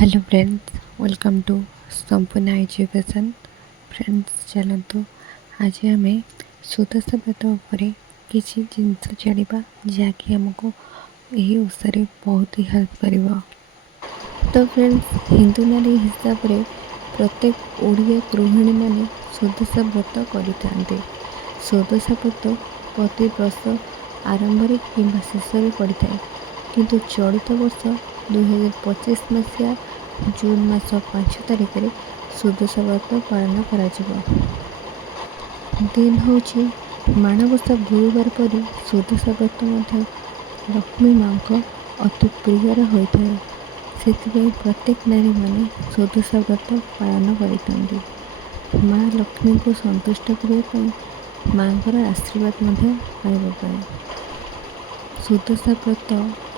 Hello friends, welcome to संपूर्ण education. Friends चलतु आज आम सुदशा व्रत उपरे किसी जिनस जाना जहाँकि आमको यही ओषारे बहुत ही हेल्प कर। तो फ्रेंड्स हिंदू नारी हिसाब से प्रत्येक ओडिया गृहिणी माने सुदशा व्रत करें। सुदशा व्रत प्रति वर्ष आरंभ कि शेष में पड़ था, किंतु चलित वर्ष 2025 मसीहा जून मास 5 तारिख में सुदशा व्रत पालन कर दिन हूँ माणबसा गुरुवार परी सुदशा व्रत लक्ष्मी माँ को अति प्रियर होता है। से प्रत्येक नारी माने सुदशा व्रत पालन करते। माँ लक्ष्मी को संतुष्ट करने माँ आशीर्वाद पाइबा सुदशा व्रत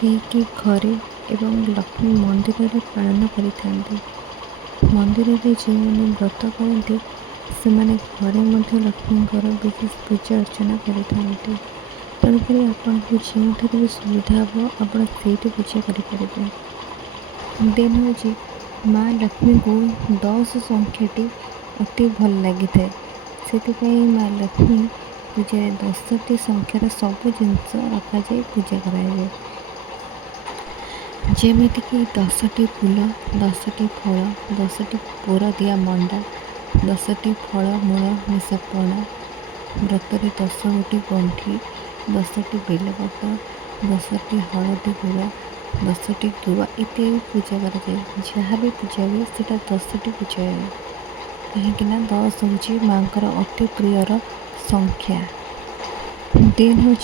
कि घरे एवं लक्ष्मी मंदिर में पालन करते। मंदिर में जो मैंने व्रत करते से माने घरे मध्य लक्ष्मी विशेष पूजा अर्चना करते। तेणुक आपको जो भी सुविधा हम आप पूजा करें। देन हूँ माँ लक्ष्मी को 10 संख्याटी अति भल लगी था। से माँ लक्ष्मी पूजा 10टी संख्यार सब जिनस रखा जाए पूजा कराए। जेमितिक 10टी फूल, 10टी फल, 10टी पोर दिया मंडा, 10टी फल मूल मिशा पणा, व्रतरे 10 गोटी गंठी, 10टी बेलपत्र, 10टी हलदी गुड़, 10टी गुआ इत्यादि पूजा कराए। जहाँ भी पूजा हुए से 10टी पूजा हुए कहीं 10 हूँ माँ अति प्रियर संख्या। दिन हूँ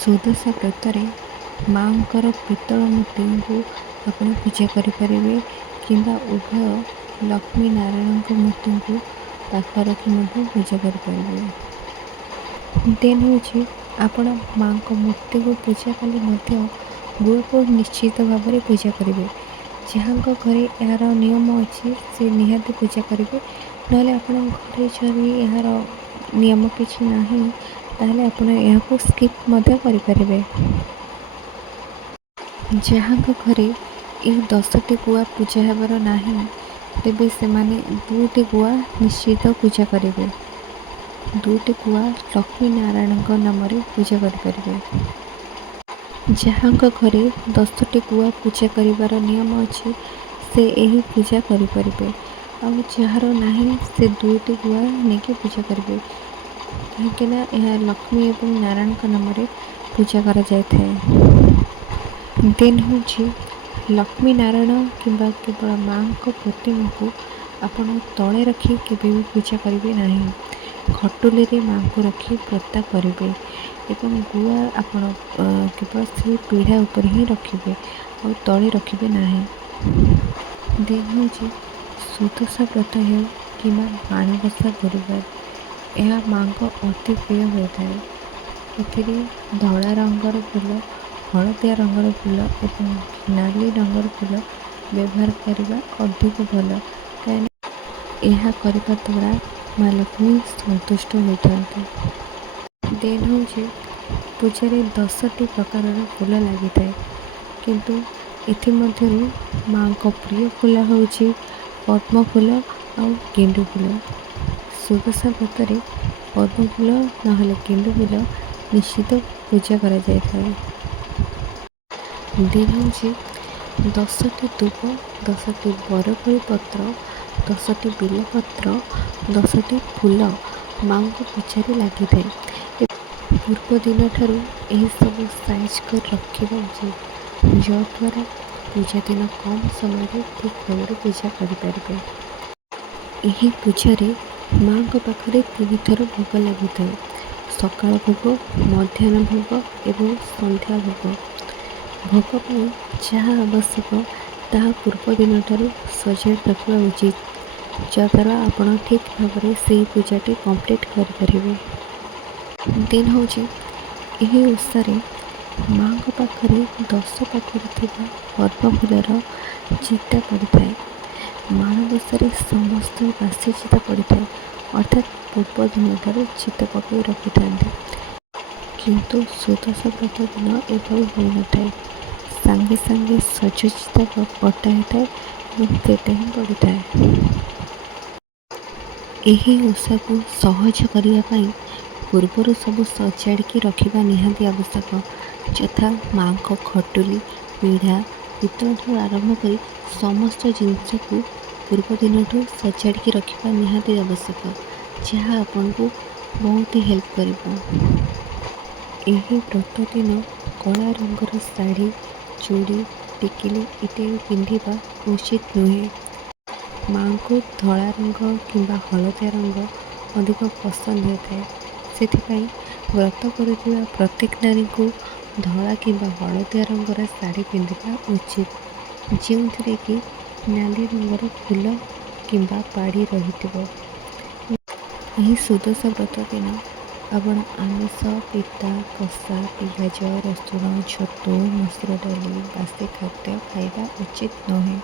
सुदशा व्रत माँ पितल मूर्ति को आपण पूजा करें कि उभय लक्ष्मी नारायण मूर्ति को पाख रखी पूजा करें। देन हूँ आपण माँ मूर्ति को पूजा कले गुड़ को निश्चित भाव में पूजा करेंगे। जहाँ घरे यार नियम अच्छी से निहाती पूजा करेंगे, ना आपण घरे जदि यार नियम किसी ना ताहले आपण यहाँ स्किप करें। जहाँ घरे ये 10टी गुआ पूजा हेबार ना तेबे से माने 2टी गुआ निश्चित पूजा करेंगे। 2टी गुआ लक्ष्मी नारायण नाम पूजा करें। जहाँ घरे 10टी गुआ पूजा करिवार नियम अच्छी से यही पूजा करें। और जार ना से 2टी गुआ नहीं पूजा करेंगे कहीं यह लक्ष्मी और नारायण नाम पूजा करा जाए। देन हूँ लक्ष्मी नारायण कि केवल माँ को प्रतिमा को आपण तले रखी केवे भी पूजा करेंगे ना। खटुली रे माँ को रखी व्रत करेंगे एवं गुआ आपण केवल से पीढ़ा उपर ही रखिए और तले रखिए ना। दिन हूँ सुदशा व्रत हो कि माणबसा गुरुवार यह माँ को अति प्रिय होता है। एथिरे धला रंगर फूल, हलदिया रंगर फूल और नाली रंगर फूल व्यवहार करने अधिक भल कहीं यह करने द्वारा माँ लक्ष्मी संतुष्ट होता है। देन हूँ पूजा 10टी प्रकार फूल लगी था, किंतु इतिमध्यरु माँ को प्रिय फूल हूँ पद्म फूल और गेंडु फूल। सुदशा व्रत पद्म फूल ना गेंडु फूल निश्चित पूजा करा जाए। दिन हूँ 10टी दूब, 10टी बरकोली पत्र, 10टी बेलपत्र, 10टी फूल माँ को पूजा लगी था। पूर्व दिन ठारू यही सब साइज कर रखा उचित, जद्वारा पूजा दिन कम समय ठीक भाव पूजा करें। यही पूजा माँ को पाखरे 3 थर भोग लगी था, सकाल भोग, मध्याह्न भोग एवं संध्या भोग। भोग पर जहाँ आवश्यक ताहा पूर्व दिन ठारू सजाई रखा उचित, जद्वारा आपण ठीक भाव में से पूजाटी कंप्लीट करें। दिन हूँ यही ओषारे माँ को पाखरे 10 पाखरे पद्म फूलर चिता पड़ता है। माणबसा समस्त बासी चिता पड़ता है, अर्थात पूर्व दिन चिता पकई रखी था। किंतु सुदशा व्रत दिन एभली हो न था, सांगे सांगे सज चिता पटा होता है ଏବଂ ସେଇଟା ହିଁ ପଡ଼ିଥାଏ। ଏହି ଓଷାକୁ ସହଜ କରିବା ପାଇଁ ପୂର୍ବରୁ ସବୁ ସଜାଡ଼ିକି ରଖିବା ନିହାତି ଆବଶ୍ୟକ। ଯଥା ମା'ଙ୍କ ଖଟୁଲି, ପିଢ଼ା, ପିତ୍ତଳଠୁ ଆରମ୍ଭ କରି ସମସ୍ତ ଜିନିଷକୁ ପୂର୍ବ ଦିନଠୁ ସଜାଡ଼ିକି ରଖିବା ନିହାତି ଆବଶ୍ୟକ, ଯାହା ଆପଣଙ୍କୁ ବହୁତ ହେଲ୍ପ କରିବ। ଏହି ବ୍ରତ ଦିନ କଳା ରଙ୍ଗର ଶାଢ଼ୀ, ଚୁଡ଼ି, ଟିକିଲି ଇତ୍ୟାଦି ପିନ୍ଧିବା ଉଚିତ ନୁହେଁ। ମା'ଙ୍କୁ ଧଳା ରଙ୍ଗ କିମ୍ବା ହଳଦିଆ ରଙ୍ଗ ଅଧିକ ପସନ୍ଦ ହୋଇଥାଏ। ସେଥିପାଇଁ ବ୍ରତ କରୁଥିବା ପ୍ରତ୍ୟେକ ନାରୀଙ୍କୁ ଧଳା କିମ୍ବା ହଳଦିଆ ରଙ୍ଗର ଶାଢ଼ୀ ପିନ୍ଧିବା ଉଚିତ, ଯେଉଁଥିରେ କି ନାଲି ରଙ୍ଗର ଫୁଲ କିମ୍ବା ପାଢ଼ୀ ରହିଥିବ। ଏହି ସୁଦଶା ବ୍ରତ ଦିନ ଆପଣ ଆମିଷ, ପିତା, କଷା, ପିଆଜ, ରସୁଣ, ଛତୁ, ମସୁର ଡାଲି, ବାସି ଖାଦ୍ୟ ଖାଇବା ଉଚିତ ନୁହେଁ।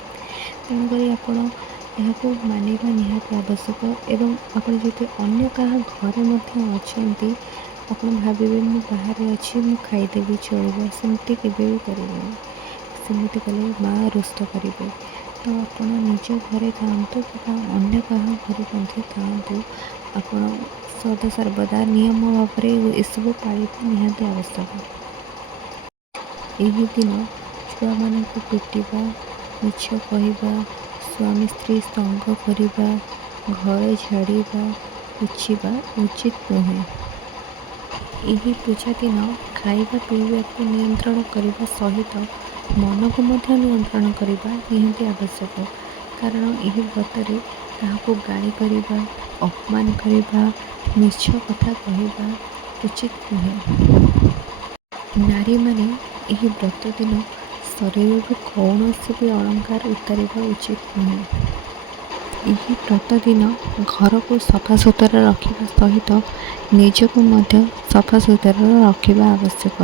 ତେଣୁକରି ଆପଣ ଏହାକୁ ମାନିବା ନିହାତି ଆବଶ୍ୟକ। ଏବଂ ଆପଣ ଯଦି ଅନ୍ୟ କାହା ଘରେ ମଧ୍ୟ ଅଛନ୍ତି, ଆପଣ ଭାବିବେ ମୁଁ ବାହାରେ ଅଛି, ମୁଁ ଖାଇଦେବି ଚଳିବ, ସେମିତି କେବେ ବି କରିବେନି। ସେମିତି କଲେ ମା' ରୁଷ୍ଟ କରିବେ। ତ ଆପଣ ନିଜ ଘରେ ଥାଆନ୍ତୁ କିମ୍ବା ଅନ୍ୟ କାହା ଘରେ ମଧ୍ୟ ଥାଆନ୍ତୁ, ଆପଣ ସଦାସର୍ବଦା ନିୟମ ଭାବରେ ଏସବୁ ପାଳିବା ନିହାତି ଆବଶ୍ୟକ। ଏହି ଦିନ ଛୁଆମାନଙ୍କୁ ପିଟିବା, ମିଛ କହିବା, ସ୍ୱାମୀ ସ୍ତ୍ରୀ ସଙ୍ଗ କରିବା, ଘର ଝାଡ଼ିବା, ପୋଛିବା ଉଚିତ ନୁହେଁ। ଏହି ପୂଜା ଦିନ ଖାଇବା ପିଇବାକୁ ନିୟନ୍ତ୍ରଣ କରିବା ସହିତ ମନକୁ ମଧ୍ୟ ନିୟନ୍ତ୍ରଣ କରିବା ନିହାତି ଆବଶ୍ୟକ। କାରଣ ଏହି ବ୍ରତରେ କାହାକୁ ଗାଳି କରିବା, ଅପମାନ କରିବା, ମିଛ କଥା କହିବା ଉଚିତ ନୁହେଁ। ନାରୀମାନେ ଏହି ବ୍ରତ ଦିନ ଶରୀରରୁ କୌଣସି ବି ଅଳଙ୍କାର ଉତାରିବା ଉଚିତ ନୁହେଁ। ଏହି ବ୍ରତ ଦିନ ଘରକୁ ସଫାସୁତୁରା ରଖିବା ସହିତ ନିଜକୁ ମଧ୍ୟ ସଫାସୁତୁରା ରଖିବା ଆବଶ୍ୟକ।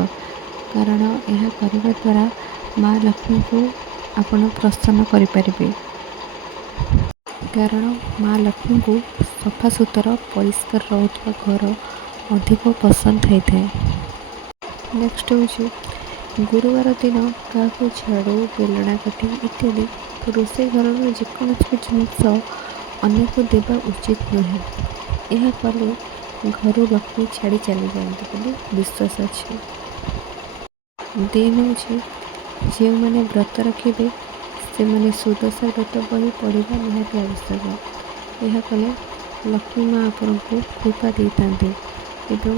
କାରଣ ଏହା କରିବା ଦ୍ୱାରା ମା' ଲକ୍ଷ୍ମୀଙ୍କୁ ଆପଣ ପ୍ରସନ୍ନ କରିପାରିବେ। କାରଣ ମା' ଲକ୍ଷ୍ମୀଙ୍କୁ ସଫାସୁତୁରା ପରିଷ୍କାର ରହୁଥିବା ଘର ଅଧିକ ପସନ୍ଦ ହୋଇଥାଏ। ନେକ୍ସଟ ହେଉଛି ଗୁରୁବାର ଦିନ କାହାକୁ ଝାଡ଼ୁ, ବେଲଣା କାଠି ଇତ୍ୟାଦି ରୋଷେଇ ଘରର ଯେକୌଣସି ଜିନିଷ ଅନ୍ୟକୁ ଦେବା ଉଚିତ ନୁହେଁ। ଏହା କଲେ ଘରୁ ଲକ୍ଷ୍ମୀ ଛାଡ଼ି ଚାଲିଯାଆନ୍ତି ବୋଲି ବିଶ୍ୱାସ ଅଛି। ଦେନ୍ ହେଉଛି ଯେଉଁମାନେ ବ୍ରତ ରଖିବେ ସେମାନେ ସୁଦଶା ବ୍ରତ ବହି ପଢ଼ିବା ନିହାତି ଆବଶ୍ୟକ। ଏହା କଲେ ଲକ୍ଷ୍ମୀ ମା' ଆପଣଙ୍କୁ କୃପା ଦେଇଥାନ୍ତି। ଏବଂ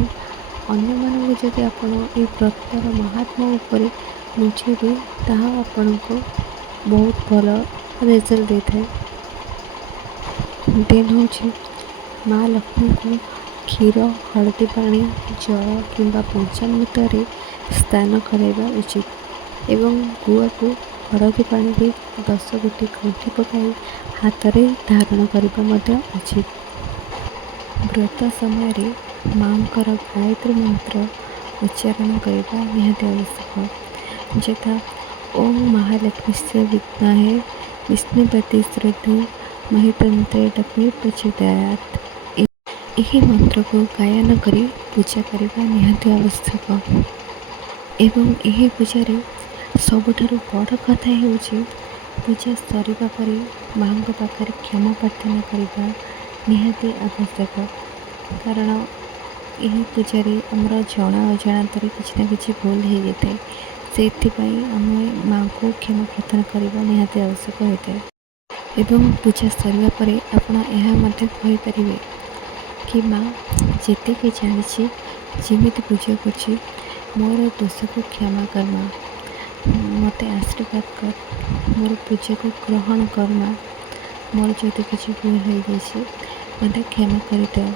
ଅନ୍ୟମାନଙ୍କୁ ଯଦି ଆପଣ ଏହି ବ୍ରତର ମହାତ୍ମ୍ୟ ଉପରେ ବୁଝେଇବେ, ତାହା ଆପଣଙ୍କୁ ବହୁତ ଭଲ ରେଜଲ୍ଟ ଦେଇଥାଏ। ଦେନ୍ ହେଉଛି ମା' ଲକ୍ଷ୍ମୀଙ୍କୁ କ୍ଷୀର, ହଳଦୀ ପାଣି, ଜଳ କିମ୍ବା ପଞ୍ଚାମୃତରେ ସ୍ନାନ କରାଇବା ଉଚିତ। ଏବଂ ଗୁଆକୁ ହଳଦୀ ପାଣିରେ 10 ଗୋଟି ଗଣ୍ଠି ପକାଇ ହାତରେ ଧାରଣ କରିବା ମଧ୍ୟ ଉଚିତ। ବ୍ରତ ସମୟରେ ମା'ଙ୍କର ଗାୟତ୍ରୀ ମନ୍ତ୍ର ଉଚ୍ଚାରଣ କରିବା ନିହାତି ଆବଶ୍ୟକ। ଯଥା ଓଁ ମହାଲକ୍ଷ୍ମୀସ୍ୟ ବିଦ୍ମହେ ବିଷ୍ଣୁପତି ସ୍ମୃତି ମହିତନ୍ତେ ଲକ୍ଷ୍ମୀ ପ୍ରଚୋଦୟାତ୍। ଏହି ମନ୍ତ୍ରକୁ ଗାୟନ କରି ପୂଜା କରିବା ନିହାତି ଆବଶ୍ୟକ। ଏବଂ ଏହି ପୂଜାରେ ସବୁଠାରୁ ବଡ଼ କଥା ହେଉଛି ପୂଜା ସରିବା ପରେ ମା'ଙ୍କ ପାଖରେ କ୍ଷମା ପ୍ରାର୍ଥନା କରିବା ନିହାତି ଆବଶ୍ୟକ। କାରଣ ଏହି ପୂଜାରେ ଆମର ଜଣା ଅଜଣାତରେ କିଛି ନା କିଛି ଭୁଲ ହୋଇଯାଇଥାଏ। ସେଥିପାଇଁ ଆମେ ମା'ଙ୍କୁ କ୍ଷମା ପ୍ରାର୍ଥନା କରିବା ନିହାତି ଆବଶ୍ୟକ ହୋଇଥାଏ। ଏବଂ ପୂଜା ସରିବା ପରେ ଆପଣ ଏହା ମଧ୍ୟ କହିପାରିବେ କି ମା' ଯେତିକି ଜାଣିଛି, ଯେମିତି ପୂଜା କରୁଛି, ମୋର ଦୋଷକୁ କ୍ଷମା କର ମା', ମୋତେ ଆଶୀର୍ବାଦ କର, ମୋର ପୂଜାକୁ ଗ୍ରହଣ କର ମା', ମୋର ଯଦି କିଛି ଭୁଲ ହୋଇଯାଇଛି ମୋତେ କ୍ଷମା କରିଦିଅ।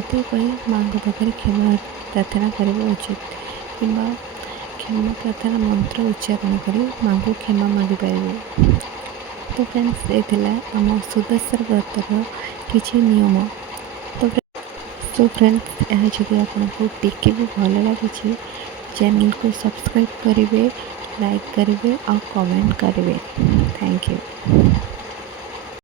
ଏଥିପାଇଁ ମା'ଙ୍କ ପାଖରେ କ୍ଷମା ପ୍ରାର୍ଥନା କରିବା ଉଚିତ। କିମ୍ବା କ୍ଷମା ପ୍ରାର୍ଥନା ମନ୍ତ୍ର ଉଚ୍ଚାରଣ କରି ମା'ଙ୍କୁ କ୍ଷମା ମାଗିପାରିବେ। ତ ଫ୍ରେଣ୍ଡସ୍, ଏ ଥିଲା ଆମ ସୁଦଶା ବ୍ରତର କିଛି ନିୟମ। ତ ଫ୍ରେଣ୍ଡସ୍, ଏହା ଯଦି ଆପଣଙ୍କୁ ଟିକେ ବି ଭଲ ଲାଗୁଛି, ଚ୍ୟାନେଲକୁ ସବସ୍କ୍ରାଇବ୍ କରିବେ, ଲାଇକ୍ କରିବେ ଆଉ କମେଣ୍ଟ କରିବେ। Thank you.